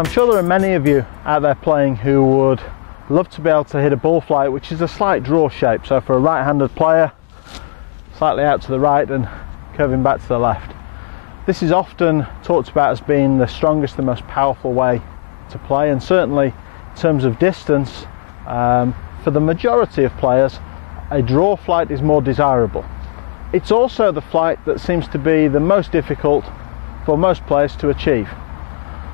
I'm sure there are many of you out there playing who would love to be able to hit a ball flight which is a slight draw shape. So for a right-handed player, slightly out to the right and curving back to the left. This is often talked about as being the strongest and most powerful way to play, and certainly in terms of distance, for the majority of players, a draw flight is more desirable. It's also the flight that seems to be the most difficult for most players to achieve.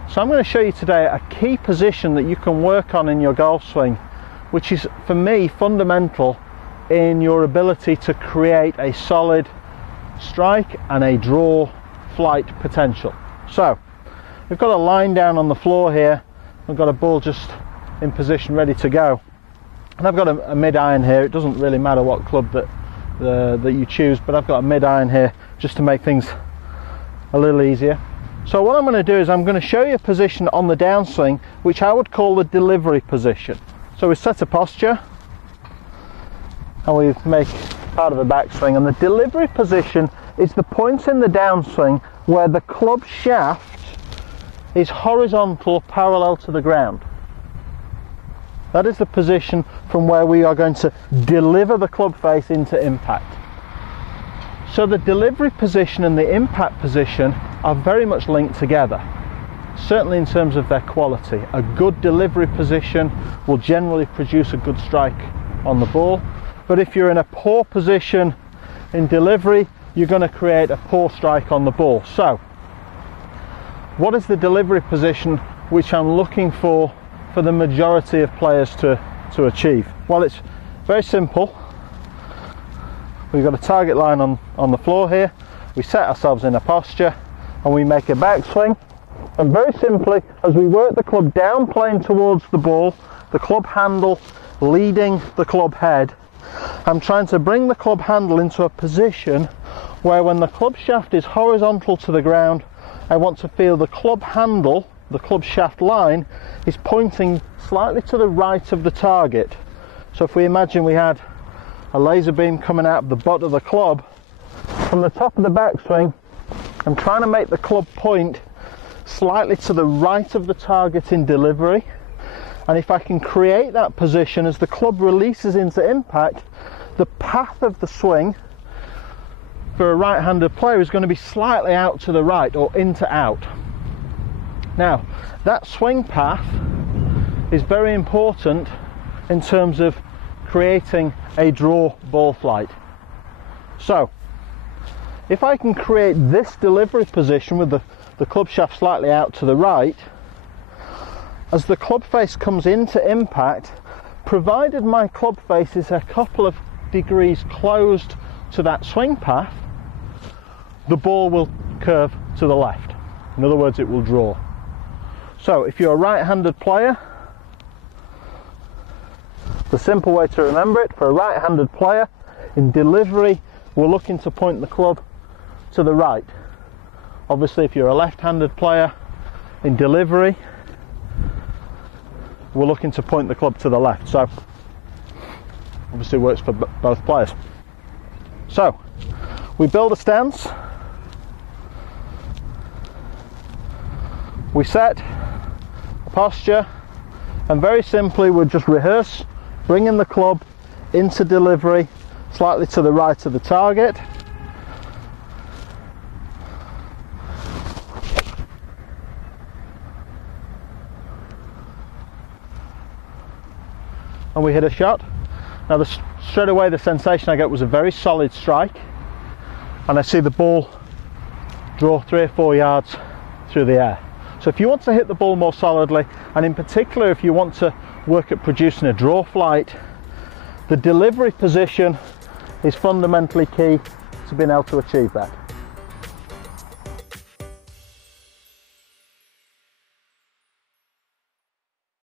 So I'm going to show you today a key position that you can work on in your golf swing, which is for me fundamental in your ability to create a solid strike and a draw flight potential. So we've got a line down on the floor here. I've got a ball just in position ready to go, and I've got a mid-iron here. It doesn't really matter what club that you choose, but I've got a mid-iron here just to make things a little easier. So what I'm going to do is I'm going to show you a position on the downswing which I would call the delivery position. So we set a posture and we make part of a backswing, and the delivery position is the point in the downswing where the club shaft is horizontal parallel to the ground. That is the position from where we are going to deliver the club face into impact. So the delivery position and the impact position are very much linked together, certainly in terms of their quality. A good delivery position will generally produce a good strike on the ball, but if you're in a poor position in delivery, you're going to create a poor strike on the ball. So what is the delivery position which I'm looking for the majority of players to achieve? Well, it's very simple. We've got a target line on the floor here. We set ourselves in a posture and we make a backswing, and very simply, as we work the club down plane towards the ball, the club handle leading the club head, I'm trying to bring the club handle into a position where when the club shaft is horizontal to the ground, I want to feel the club handle, the club shaft line, is pointing slightly to the right of the target. So if we imagine we had a laser beam coming out of the butt of the club, from the top of the backswing, I'm trying to make the club point slightly to the right of the target in delivery. And if I can create that position as the club releases into impact, the path of the swing for a right-handed player is going to be slightly out to the right or into out. Now, that swing path is very important in terms of creating a draw ball flight. So, if I can create this delivery position with the club shaft slightly out to the right, as the club face comes into impact, provided my club face is a couple of degrees closed to that swing path, the ball will curve to the left. In other words, it will draw. So if you're a right-handed player, the simple way to remember it, for a right-handed player, in delivery, we're looking to point the club to the right. Obviously, if you're a left-handed player, in delivery, we're looking to point the club to the left. So obviously it works for both players. So we build a stance, we set a posture, and very simply we'll just rehearse bringing the club into delivery slightly to the right of the target. And we hit a shot. Now straight away the sensation I get was a very solid strike, and I see the ball draw 3 or 4 yards through the air. So if you want to hit the ball more solidly, and in particular if you want to work at producing a draw flight, the delivery position is fundamentally key to being able to achieve that.